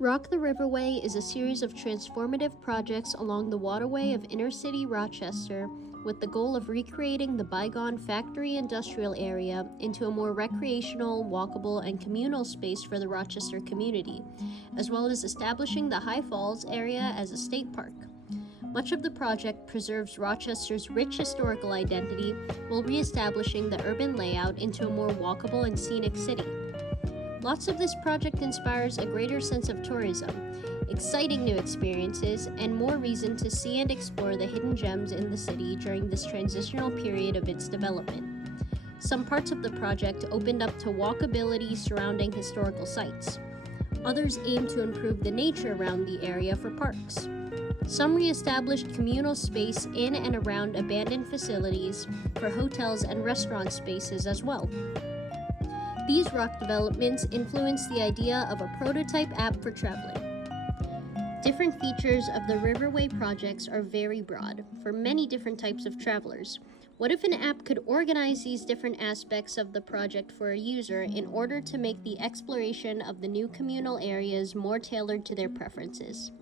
Rock the Riverway is a series of transformative projects along the waterway of inner-city Rochester with the goal of recreating the bygone factory industrial area into a more recreational, walkable, and communal space for the Rochester community, as well as establishing the High Falls area as a state park. Much of the project preserves Rochester's rich historical identity while reestablishing the urban layout into a more walkable and scenic city. Lots of this project inspires a greater sense of tourism, exciting new experiences, and more reason to see and explore the hidden gems in the city during this transitional period of its development. Some parts of the project opened up to walkability surrounding historical sites. Others aim to improve the nature around the area for parks. Some reestablished communal space in and around abandoned facilities for hotels and restaurant spaces as well. These rock developments influence the idea of a prototype app for traveling. Different features of the Riverway projects are very broad for many different types of travelers. What if an app could organize these different aspects of the project for a user in order to make the exploration of the new communal areas more tailored to their preferences?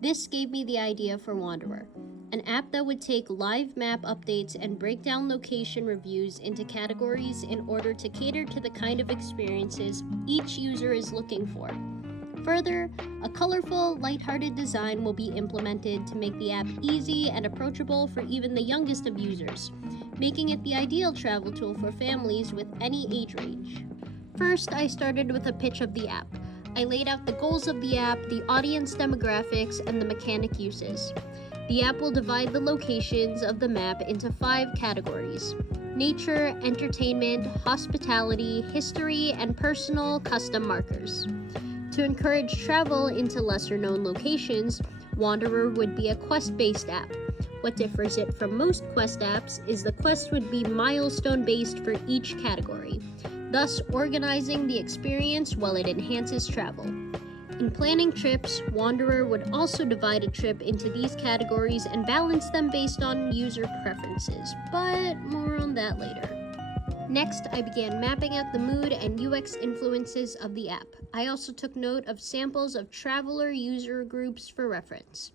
This gave me the idea for Wanderer, an app that would take live map updates and break down location reviews into categories in order to cater to the kind of experiences each user is looking for. Further, a colorful, lighthearted design will be implemented to make the app easy and approachable for even the youngest of users, making it the ideal travel tool for families with any age range. First, I started with a pitch of the app. I laid out the goals of the app, the audience demographics, and the mechanic uses. The app will divide the locations of the map into 5 categories: nature, entertainment, hospitality, history, and personal custom markers. To encourage travel into lesser-known locations, Wanderer would be a quest-based app. What differs it from most quest apps is the quest would be milestone-based for each category, thus organizing the experience while it enhances travel. In planning trips, Wanderer would also divide a trip into these categories and balance them based on user preferences, but more on that later. Next, I began mapping out the mood and UX influences of the app. I also took note of samples of traveler user groups for reference.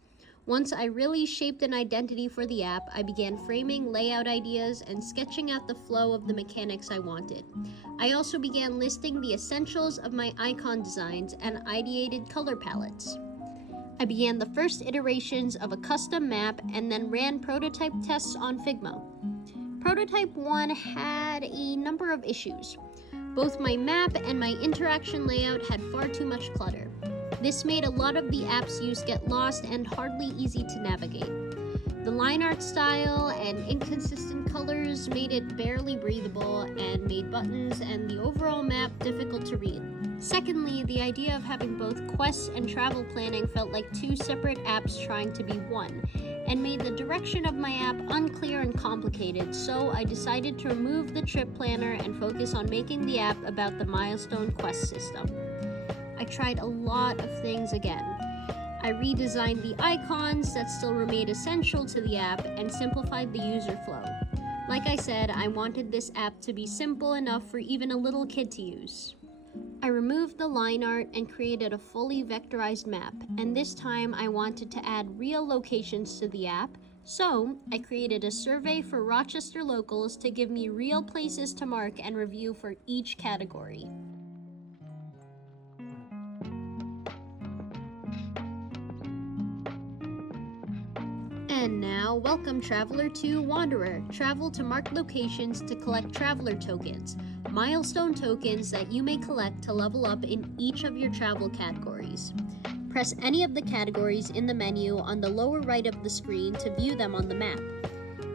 Once I really shaped an identity for the app, I began framing layout ideas and sketching out the flow of the mechanics I wanted. I also began listing the essentials of my icon designs and ideated color palettes. I began the first iterations of a custom map and then ran prototype tests on Figma. Prototype 1 had a number of issues. Both my map and my interaction layout had far too much clutter. This made a lot of the app's use get lost and hardly easy to navigate. The line art style and inconsistent colors made it barely breathable and made buttons and the overall map difficult to read. Secondly, the idea of having both quests and travel planning felt like 2 separate apps trying to be one, and made the direction of my app unclear and complicated, so I decided to remove the trip planner and focus on making the app about the milestone quest system. I tried a lot of things again. I redesigned the icons that still remained essential to the app and simplified the user flow. Like I said, I wanted this app to be simple enough for even a little kid to use. I removed the line art and created a fully vectorized map, and this time I wanted to add real locations to the app, so I created a survey for Rochester locals to give me real places to mark and review for each category. And now, welcome traveler to Wanderer. Travel to marked locations to collect traveler tokens, milestone tokens that you may collect to level up in each of your travel categories. Press any of the categories in the menu on the lower right of the screen to view them on the map.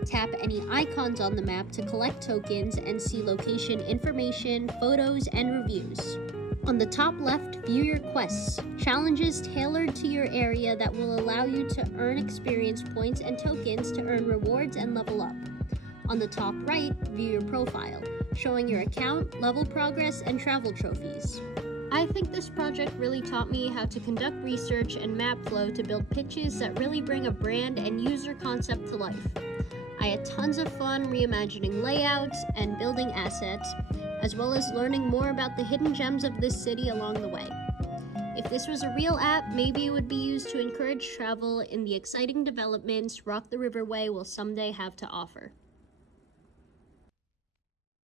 Tap any icons on the map to collect tokens and see location information, photos, and reviews. On the top left, view your quests, challenges tailored to your area that will allow you to earn experience points and tokens to earn rewards and level up. On the top right, view your profile, showing your account, level progress, and travel trophies. I think this project really taught me how to conduct research and map flow to build pitches that really bring a brand and user concept to life. I had tons of fun reimagining layouts and building assets, as well as learning more about the hidden gems of this city along the way. If this was a real app, maybe it would be used to encourage travel in the exciting developments Rock the Riverway will someday have to offer.